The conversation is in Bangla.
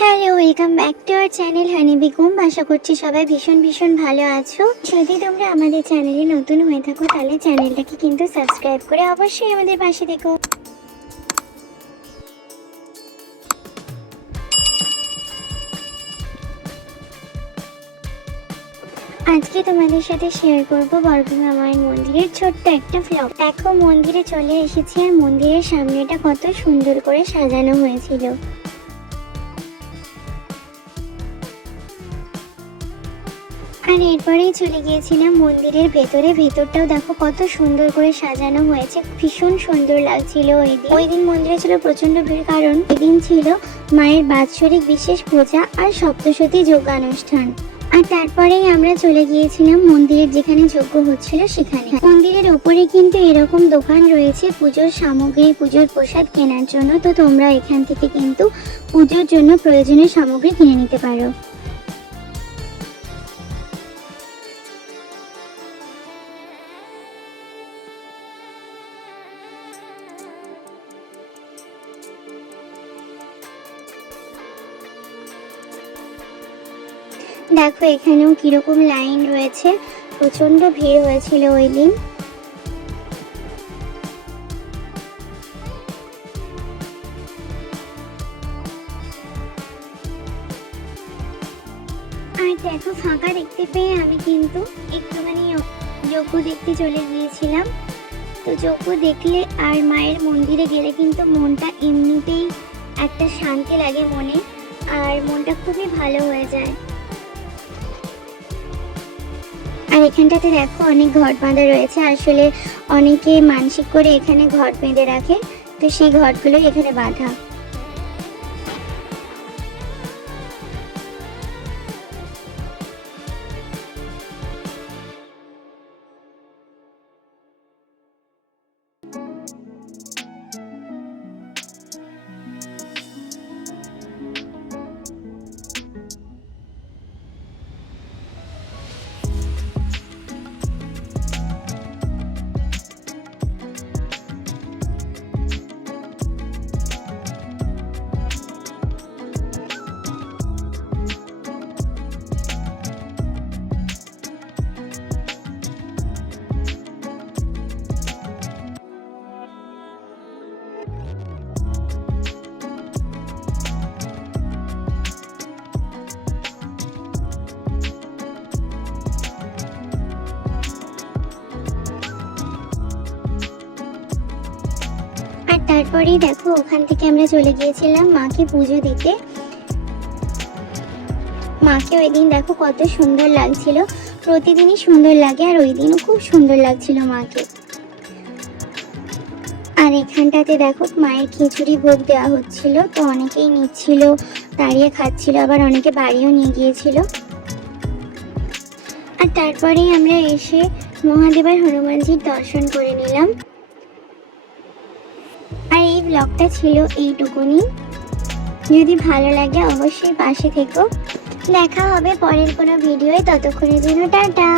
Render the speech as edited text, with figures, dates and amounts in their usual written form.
Hello, welcome back to our channel honeybee কুম। আশা করছি সবাই ভীষণ ভালো আছো। যদি তোমরা আমাদের চ্যানেলে নতুন হয়ে থাকো তাহলে চ্যানেলটাকে কিন্তু সাবস্ক্রাইব করে অবশ্যই আমাদের পাশে থেকো। আজকে তোমাদের সাথে শেয়ার করব বর্গভীমা মায়ের মন্দিরের ছোট্ট একটা ভ্লগ। দেখো, মন্দিরে চলে এসেছি আর মন্দিরের সামনেটা কত সুন্দর করে সাজানো হয়েছিল। আর এরপরেই চলে গিয়েছিলাম মন্দিরের ভেতরে। ভেতরটাও দেখো কত সুন্দর করে সাজানো হয়েছে, ভীষণ সুন্দর লাগছিল। ওই দিন মন্দিরে ছিল প্রচন্ড ভিড়, কারণ এদিন ছিল মায়ের বাৎসরিক বিশেষ পূজা আর সপ্তশতী যজ্ঞানুষ্ঠান। আর তারপরেই আমরা চলে গিয়েছিলাম মন্দিরের যেখানে যজ্ঞ হচ্ছিল সেখানে। মন্দিরের ওপরে কিন্তু এরকম দোকান রয়েছে পুজোর সামগ্রী, পুজোর প্রসাদ কেনার জন্য। তো তোমরা এখান থেকে কিন্তু পুজোর জন্য প্রয়োজনীয় সামগ্রী কিনে নিতে পারো। দেখো এখানেও কিরকম লাইন রয়েছে, প্রচন্ড ভিড় হয়েছিল ওই দিন। আর দেখো, ফাঁকা দেখতে পেয়ে আমি কিন্তু একটুখানি যজ্ঞ দেখতে চলে গিয়েছিলাম। তো যজ্ঞ দেখলে আর মায়ের মন্দিরে গেলে কিন্তু মনটা এমনিতেই একটা শান্তি লাগে মনে, আর মনটা খুবই ভালো হয়ে যায়। আর এখানটাতে দেখো অনেক ঘট বাঁধা রয়েছে। আসলে অনেকে মানসিক করে এখানে ঘট বেঁধে রাখে, তো সেই ঘটগুলোই এখানে বাঁধা। তারপরেই দেখো ওখান থেকে আমরা চলে গিয়েছিলাম মাকে পুজো দিতে। মাকে ওই দিন দেখো কত সুন্দর লাগছিল, প্রতিদিনই সুন্দর লাগে, আর ওই দিনও খুব সুন্দর লাগছিল মাকে। আর এখানটাতে দেখো মায়ের খিচুড়ি ভোগ দেওয়া হচ্ছিল, তো অনেকেই নিচ্ছিল, দাঁড়িয়ে খাচ্ছিল, আবার অনেকে বাড়িও নিয়ে গিয়েছিল। আর তারপরেই আমরা এসে মহাদেব আর হনুমানজির দর্শন করে নিলাম। আর এই ব্লগটা ছিল এইটুকুনি। যদি ভালো লাগে অবশ্যই পাশে থেকো। দেখা হবে পরের কোনো ভিডিওয়ে, ততক্ষণের জন্য টাটা।